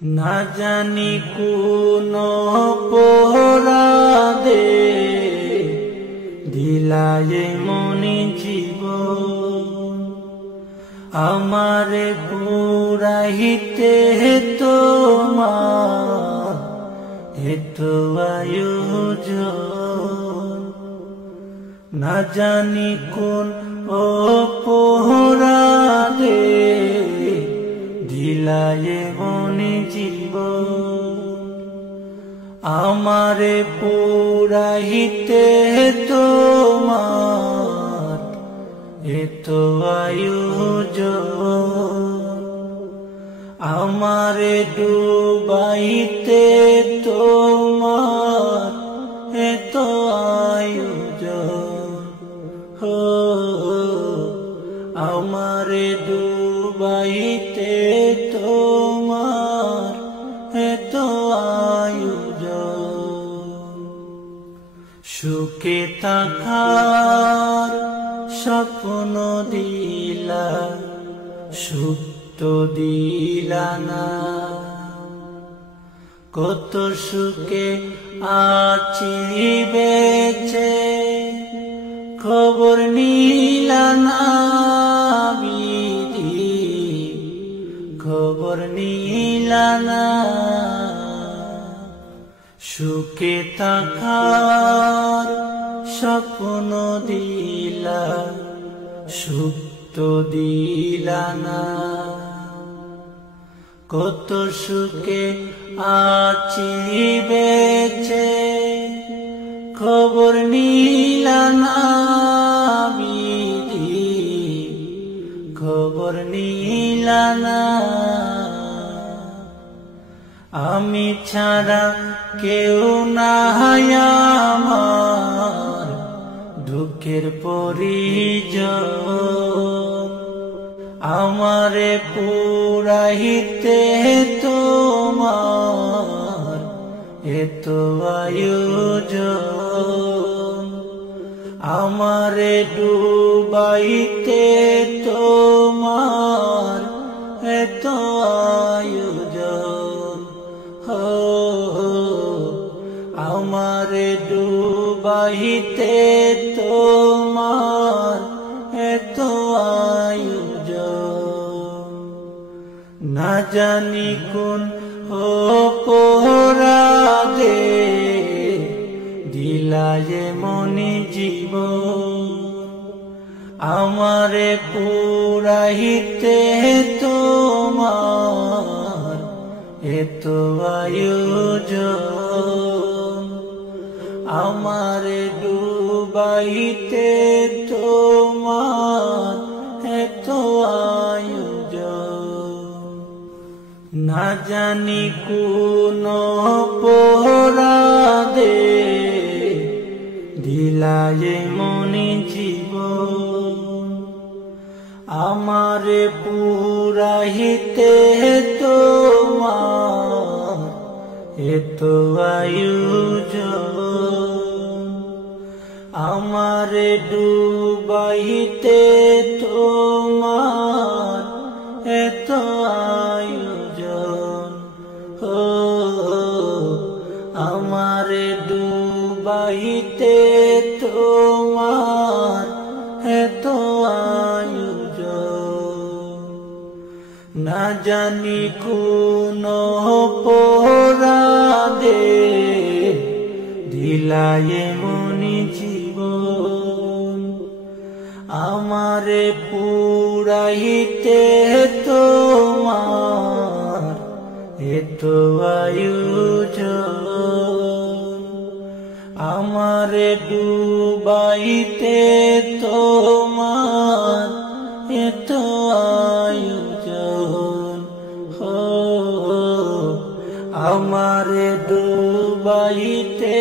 না জানি কোন অপরাধে দিলায়ে মনি জীবন, আমারে পুরাইতে তোমার এত আয়োজন। না জানি কোন অপরাধে দিলায়ে মনি জীবন, আমারে পুরাইতে তোমার এত আয়োজন। আমারে ডুবাইতে তোমার এত আয়োজন। হো আমারে ডুবাইতে তোমার এত আয়োজন। সুখে থাকার স্বপ্ন দিলা, সুখ তো দিলা না। কত সুখে আছি বেঁচে, খবর নিলা না বিধি, খবর নিলা না। সুখে থাকার স্বপ্ন দিলা, সুখ তো দিলা না। কত সুখে আছি বেঁচে, খবর নিলা না বিধি, খবর নিলা না। আমি ছাড়া কেউ নাই আমার দুঃখের পরিজন, আমারে পুরাইতে তোমার এত আয়োজন। আমারে ডুবাইতে তোমার এত আয়োজন। হো আমারে ডুবাইতে তোমার এত আয়োজন। না জানি কোন অপরাধে দিলায়ে মনি জীবন, আমারে পুরাইতে তোমার এত আয়োজন। আমারে ডুবাইতে তোমার এত আয়োজন। না জানি কোন অপরাধে দিলায়ে মনি জীবন, আমারে পুরাইতে তোমার এত আয়োজন। আমারে ডুবাইতে তোমার এত আয়োজন। হো আমারে ডুবাইতে তোমার এত আয়োজন। না জানি কোন অপরাধে দিলায়ে মনি জীবন, আমারে পুরাইতে তোমার এত আয়োজন। আমারে ডুবাইতে তোমার এত আয়োজন। হো আমারে ডুবাইতে